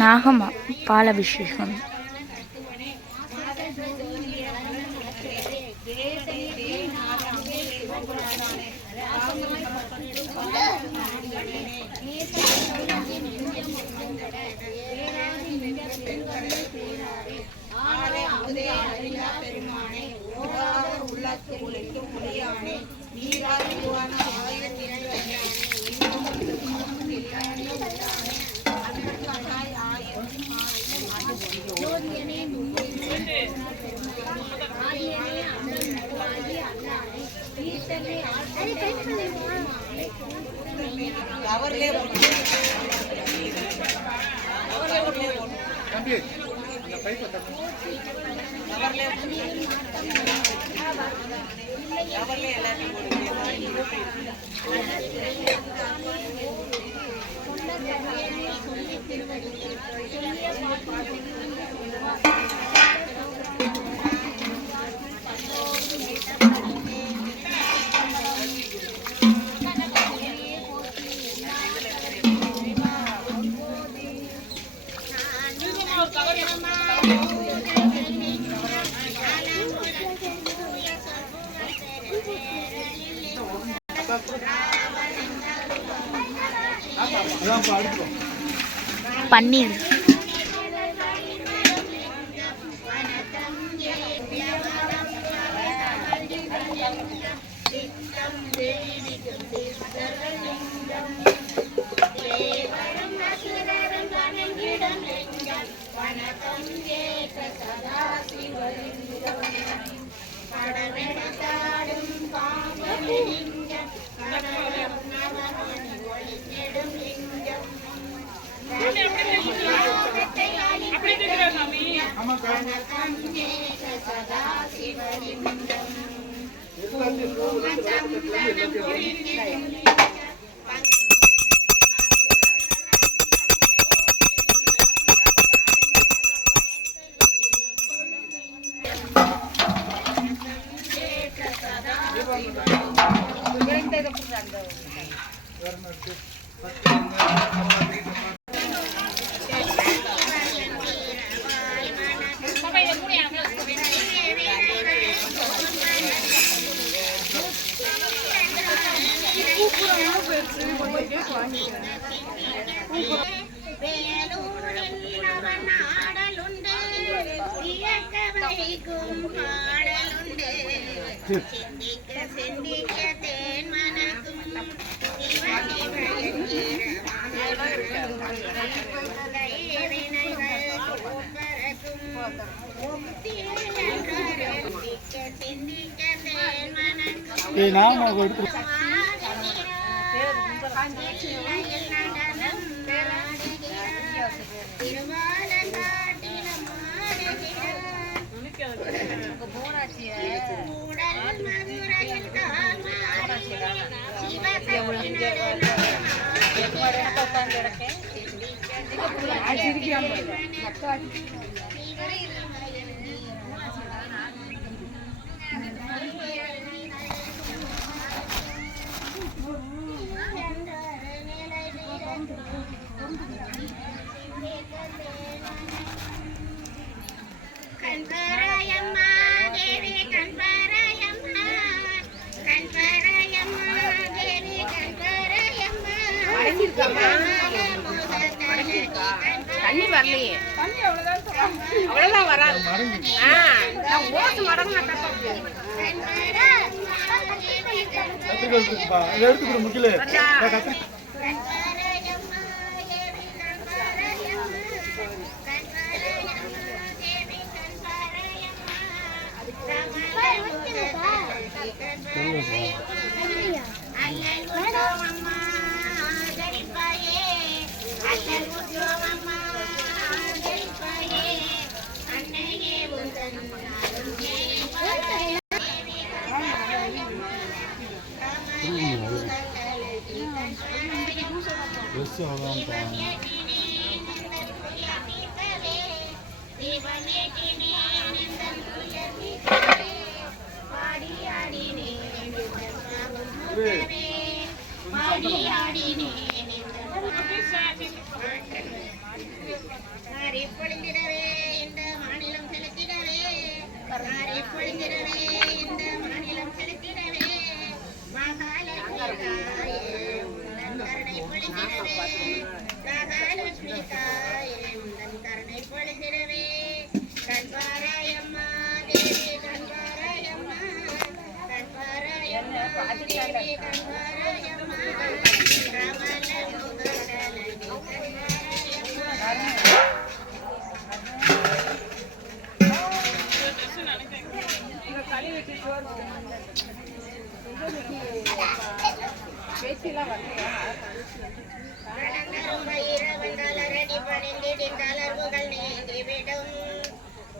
நாகமா பாலபிஷேகம். பன்னீர் தண்ணி வரலையே, அவ்வளவுதான் வராது. எடுத்துக்கிற முக்கிய பாடியா பொழிந்திடவே இந்த மாநிலம் செலுத்திடவே கருணாரை பொழிந்திடவே இந்த மாநிலம் செலுத்திடவே மகாலட்சுமி தாயே உந்தன் கருணை பொழிந்திடவே மகாலட்சுமி தாயே உந்தன் கருணை பொழிந்திடவே கண்பாராயம்மா தேவி கண்பாராயம்மா கண்பாராயம்மா தேவி கண்பாராயம்மா ராமல முகடலனி கண்பாராயம்மா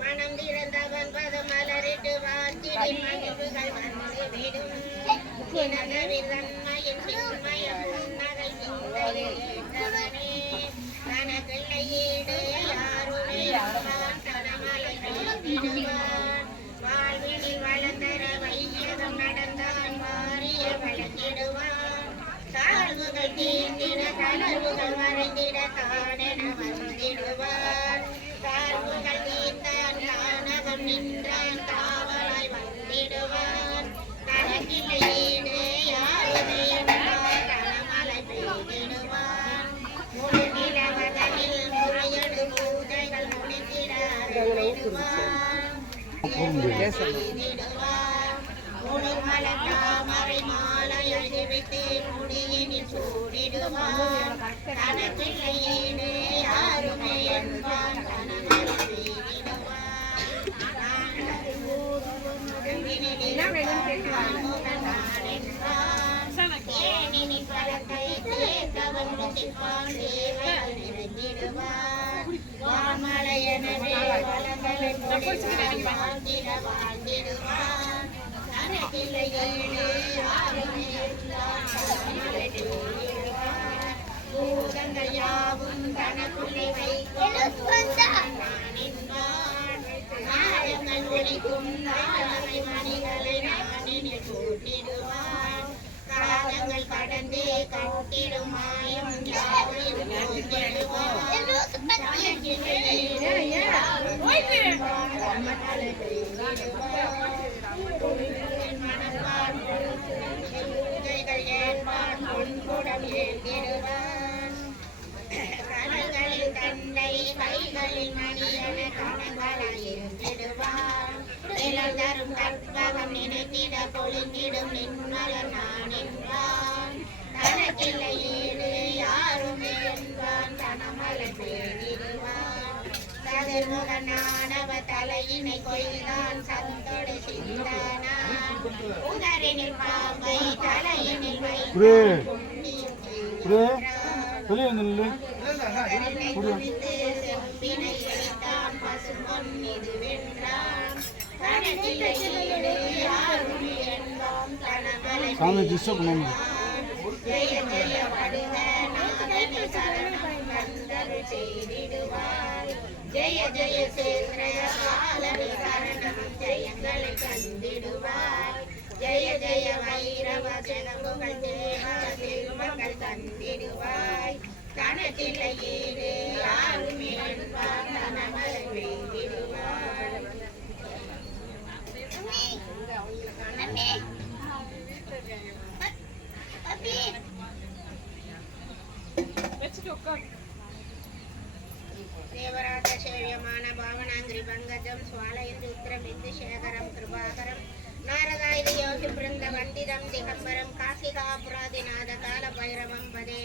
மனம் திறந்தவன் பதம் மலரிட்டு வாத்திடி மகிழ்வுகள் வந்து விடும் தன்மையின் சின்மயம் நகை சிந்தையேற்றவனே தனக்கிள்ளை ஈடு யாருமே தனமலை விடுவான் வாழ்வினில் வளர்ந்தர வையகம் நடந்தான் மாறிய வளர்ந்திடுவான் தாழ்வுகள் தீர்ந்திட தளர்வுகள் மறைந்திட தானென வந்திடுவான் தாழ்வுகள் தீர்ந்தான் தானகம் நின்றான் காவலாய் வந்திடுவான் தனக்கில்லை ஈடு யாருமே என்றால் தனமலை பெய்திடுவான் முழு நிலவதனில் முறையடு பூஜைகள் முடித்திட அருளிடுவான் முழுமலை தாமரை மாலை அழிவித்து முடியினில் சூடிடுவான் தனக்கில்லை ஈடு யாருமே என்பான் தனமலை பெய்திடுவான் ஏனின் பலத்தை தேர்ந்தவன் முதிப்பான் தேவைகள் நிறைந்திடுவான் வாமலையனவே வளங்களை வாழ்ந்திட வாழ்ந்திடுவான் தனக்கில்லை ஈடு யாருமே பூதங்கள் யாவும் தனக்குள்ளே வைத்தான் நாயங்கள் ஒழிக்கும் நாளை மணிகளை நானினில் கூட்டிடுவான் காலங்கள் கடந்து கட்டிடும் மாயம் யாவையும் கூட்டிடுவான் மனப்பான் பூஜைகள் ஏற்பான் பொன்புடம் ஏற்றிடுவான் கரங்களில் தந்தை கைகளில் மணியன கணங்களாய் இருந்திடுவான் தரும் கற்பகம் நினைத்திட பொழிந்திடும் நின்மலர் நான் என்றான் தனக்கில்லை ஈடு யாருமே என்பான் தனமலை பெய்திடுவான் சதுர்முகனானவ தலையினை கொய்தான் சந்தொடு சிந்தானான் உதரினில் பாம்பை தலையினில் வைத்து செம்பினை எரித்தான் பசுமொன் இது வென்றான் தனக்கில்லை ஈடு யாருமே என்பான் தனமலை ஜெய ஜெய வடுக நாதனி சரணம் வந்தருள் செய்திடுவாய் ஜெய ஜெய சேந்திரய காலனி சரணம் ஜெயங்களை தந்திடுவாய் ஜெய ஜெய வைரவ ஜனகுகள் தேவ திருமகள் தந்திடுவாய் கணக்கில்லை ஈடு யாருமே என்பான் தனமலை பெய்திடுவாய் தேவராஜ சேவியமான பாவனாங்கிரி பங்கஜம் சுவாலயந்து உத்திரமிந்து சேகரம் கிருபாகரம் நாரதாயுத யோகி பிருந்த வண்டிதம் திகம்பரம் காசிகாபுராதிநாத கால பைரவம் பதே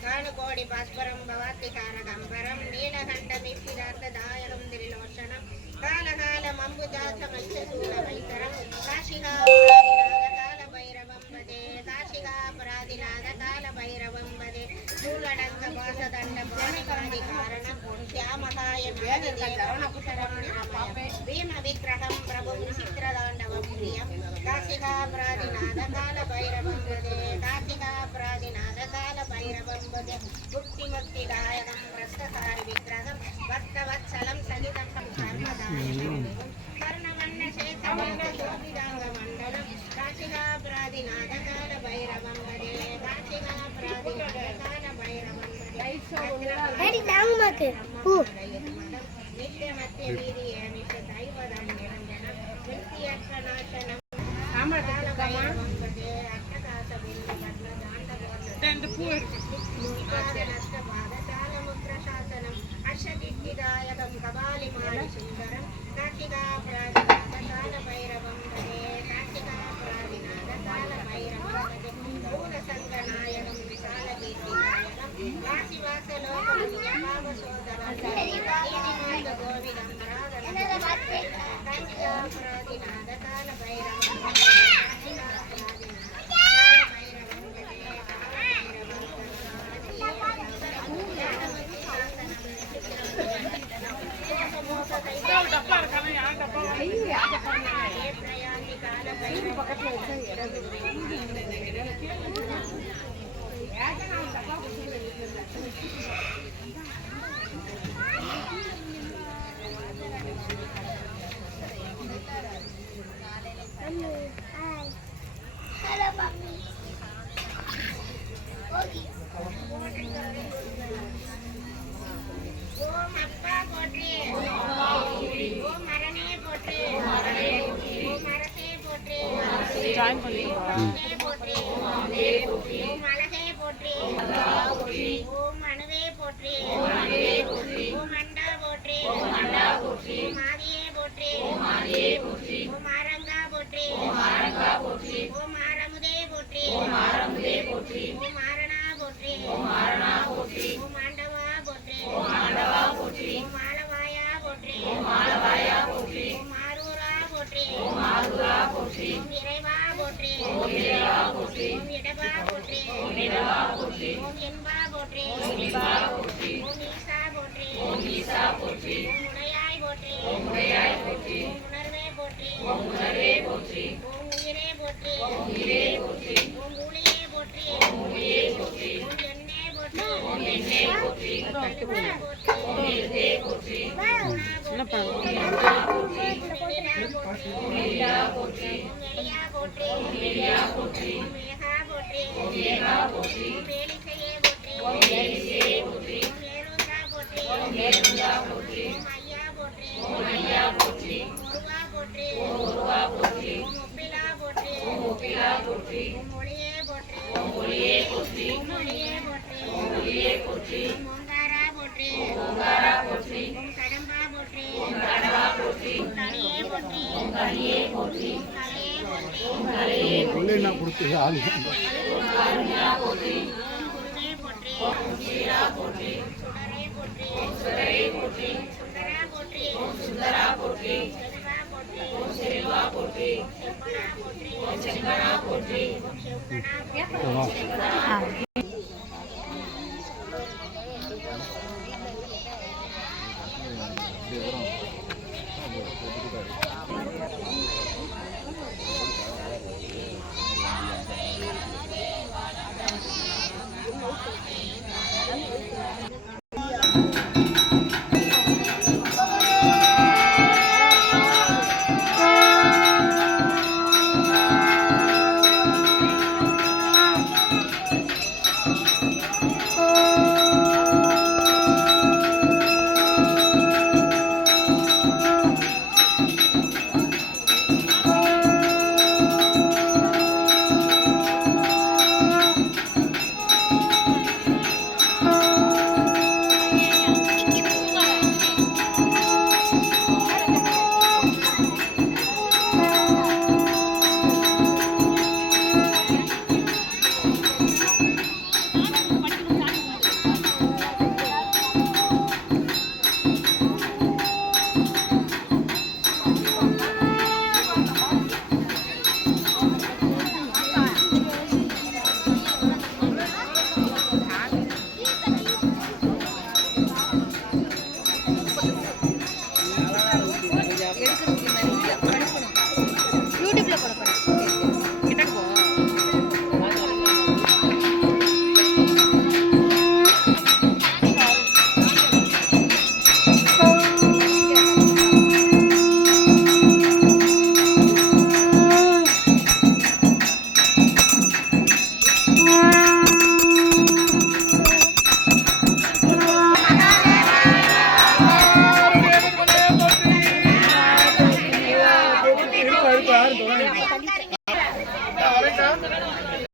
காணுகோடி பாஸ்வரம் பவாத்தி காரகம்பரம் நீலகண்டமிப்பிதார்த்த தாயகம் திரிலோஷனம் காலகாலம் அம்புஜாச மல்சூல வைத்தரம் காசிகாபுராதிநாத கால பைரவம் பதே காசிகாபுராதிநாத கால பைரவம் பதே சூலடங்க பாசதண்ட பாணிகாதி காரணம் श्यामकाय भीम विग्रहं प्रभुं चित्रताण्डवं प्रियं काशिकापराधिनाथ कालभैरवं वदे काशिकापराधिनाथ कालभैरवं वदे मुक्तिमुक्तिदायकं भ्रष्टचारि विग्रहं भक्तवत्सलं सहितं कर्मदायकं कर्णवर्णशेखरमण्डलं काशिकापराधिनाथ कालभैरवं वदे काशिकापराधिनाथ कालभैरवं वदे நித்தியமத்திய வீரிய மிஷ தைவதம் நிரஞ்சனம் விருத்தியற்கநாசனம் ஒன்பது அட்டகாச பிந்து பத்ம நஷ்டபாதசாலமுத்ரசாசனம் அர்ஷதித்திதாயகம் கபாலிமாலி சுந்தரம் கார்த்திகா பிராதிநாதசால பைரவம் வதே கார்த்திகா பிராதிநாதசால பைரவம் வதே பூரசங்கநாயகம் விசால கீர்த்திநாயகம் வாசிவாசலோகமுனியபாவசோதரம் கோவிதம் ராதனம் கார்த்திகா பிராதிநாதசால பைரவம் வதே கார்த்திகா பிராதிநாதசால பைரவம் வதே ஓம் அப்பா போற்றி ஓம் மரணே போற்றி ஓம் மரசே போற்றி போற்றி ஓம் அழகே போற்றி ஓம் அணுவே போற்றி ஓம் அண்டா போற்றி ஓம் ஆதியே போற்றி ஓம் ஆரங்கா போற்றி ஓம் ஆரமுதே போற்றி ஓம் ஆரணா போற்றி ஓம் ஆண்டவா போற்றி ஓம் ஆளவாயா போற்றி ஓம் ஆரூரா போற்றி ஓம் இறைவா போற்றி ஓம் இடபா போற்றி ஓம் என்பா போற்றி ஓம் ஈசா போற்றி ஓம் உடையாய் போற்றி ஓம் உணர்வே போற்றி ஓம் உயிரே போற்றி ஓம் ஊழியே போற்றி ஓம் எண்ணே போற்றி ஓம் எழுதே போற்றி Wow.